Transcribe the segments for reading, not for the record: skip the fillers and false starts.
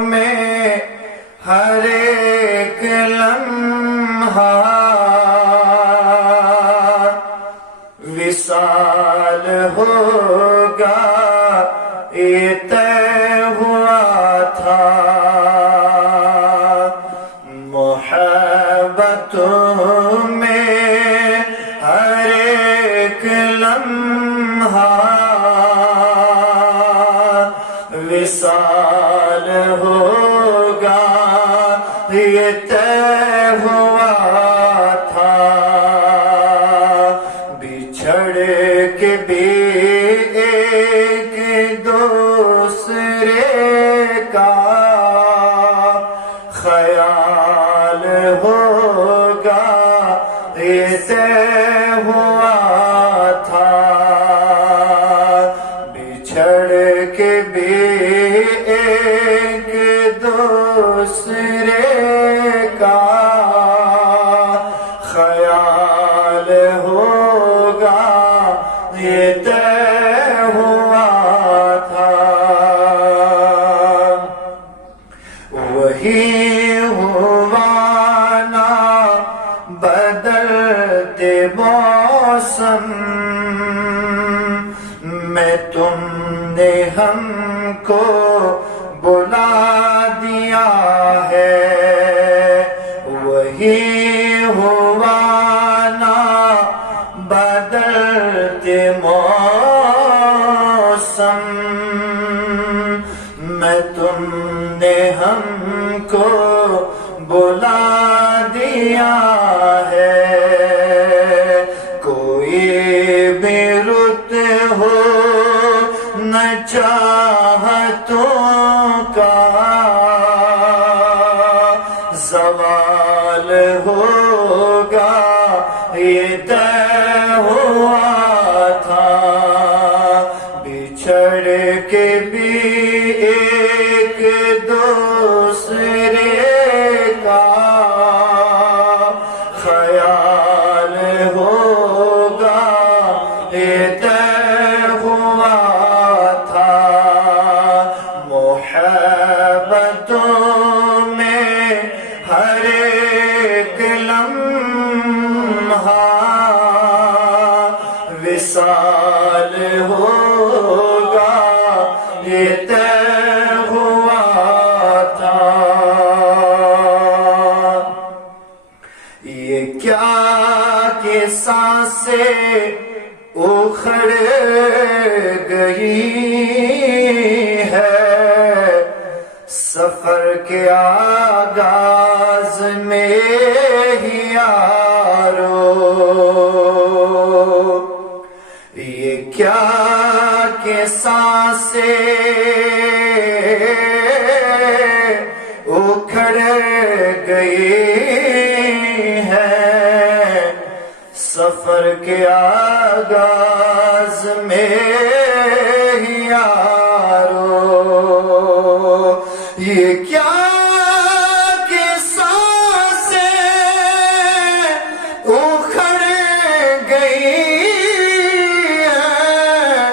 میں ہر ایک لمحہ وصال ہوگا یہ طے ہوا تھا، محبتوں میں ہر ایک لمحہ وصال ہوگا یہ طے ہوا تھا، بچھڑ کے بھی ایک دوسرے کا خیال ہوگا یہ طے ہوا تھا، بچھڑ کے بھی ایک دوسرے کا خیال ہوگا یہ طے ہوا تھا، وہی ہوا نا بدلتے موسم میں تم نے ہم کو بلا دیا ہے، وہی ہوا نا بدلتے موسم میں تم نے ہم کو بلا دیا ہے، کوئی بھی رت ہو نہ چاہتوں کا زوال ہوگا یہ طے ہوا تھا، بچھڑ کے بھی ایک دوسرے کا خیال ہوگا یہ طے ہوا تھا، محبتوں میں ہر ایک لمحہ وصال ہوگا یہ طے ہوا تھا، یہ کیا کہ سانسیں اکھڑ گئی ہے سفر کے آغاز میں ہی یارو، یہ کیا کہ سانسیں اکھڑ گئی ہے سفر کے آغاز میں ہی یارو، یہ کیا کہ سانسیں اکھڑ گئی ہے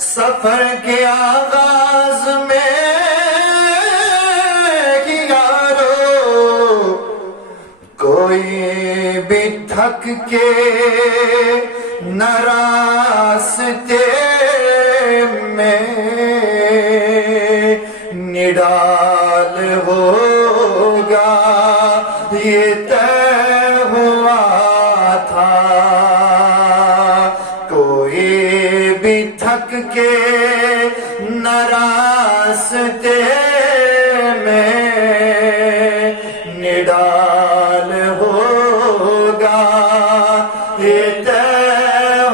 سفر کے آغاز میں ہی یارو، کوئی بھی تھک کے نہ راستے میں نڈال ہوگا یہ طے ہوا تھا، کوئی بھی تھک کے نہ راستے میں نڈال ہوگا یہ طے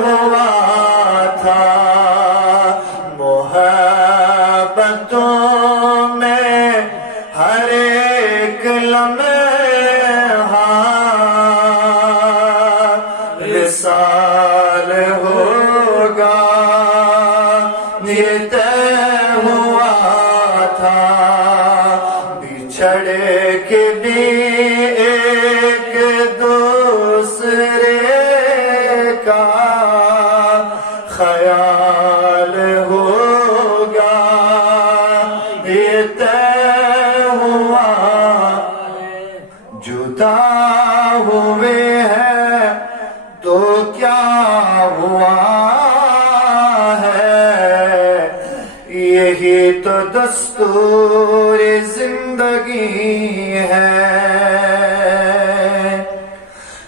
ہوا تھا، محبتوں میں ہر ایک لمحہ وصال ہوگا یہ طے ہوا تھا، بچھڑ کے بھی ایک دوسرے کا خیال ہوگا یہ طے جدا ہوئے ہیں تو کیا ہوا ہے، یہی تو دستور زندگی ہے۔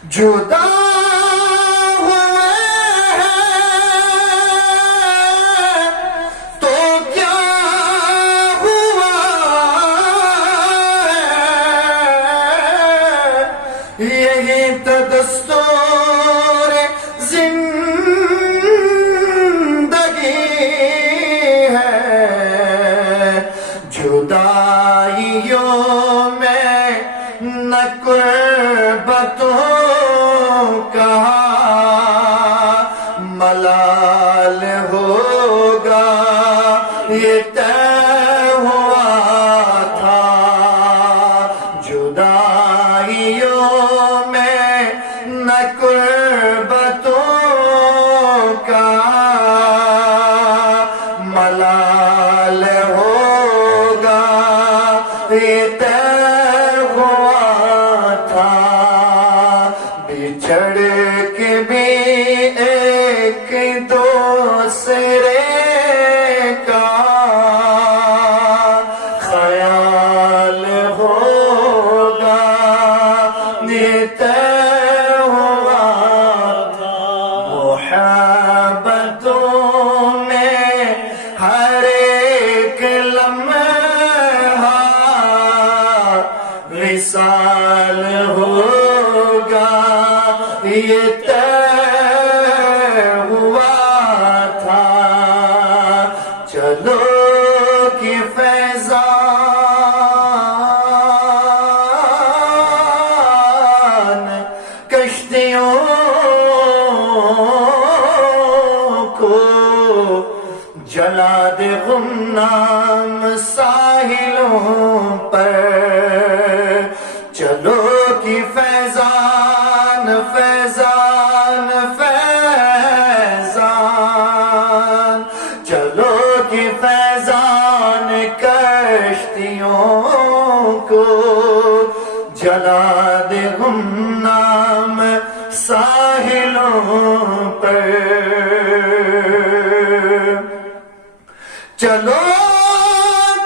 جدا یہی تو دستور زندگی ہے۔ جدائیوں میں نہ قربتوں کا ملال ہوگا، یہ طے ہوا تھا۔ جدائیوں نہ قربتوں کا ملال ہوگا، یہ طے ہوا تھا۔ بچھڑ کے بھی ایک دوسرے کا خیال ہوگا، یہ طے ہر ایک لمحہ وصال ہوگا، یہ طے ہوا تھا۔ چلو کہ فیضان کشتیوں کو جلا دے غمنام ساحلوں پر۔ چلو کہ فیضان فیضان فیضان، چلو کہ فیضان کشتیوں کو جلا دے غمنام ساحلوں پر۔ چلو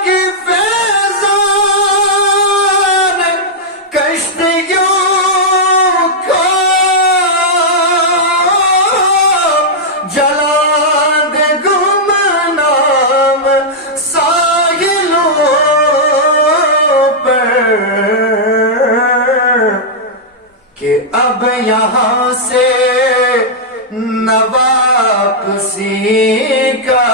کہ فیضان کشتیوں کو جلا دے گمنام ساحلوں پر، کہ اب یہاں سے نہ واپسی کا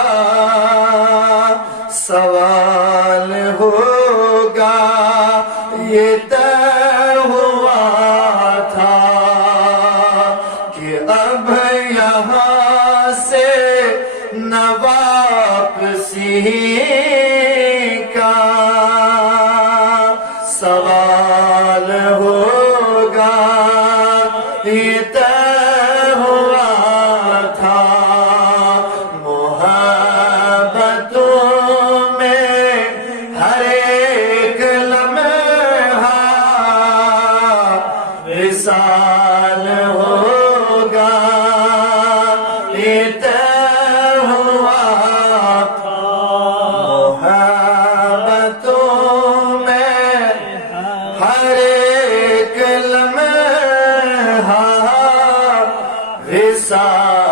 سوال ہوگا، یہ طے ہوا تھا۔ کہ اب یہاں سے نہ واپسی کا سوال ہوگا، یہ طے ہوا تھا۔ وصال ہوگا، یہ طے ہوا تھا۔ محبتوں میں ہر ایک لمحہ وصال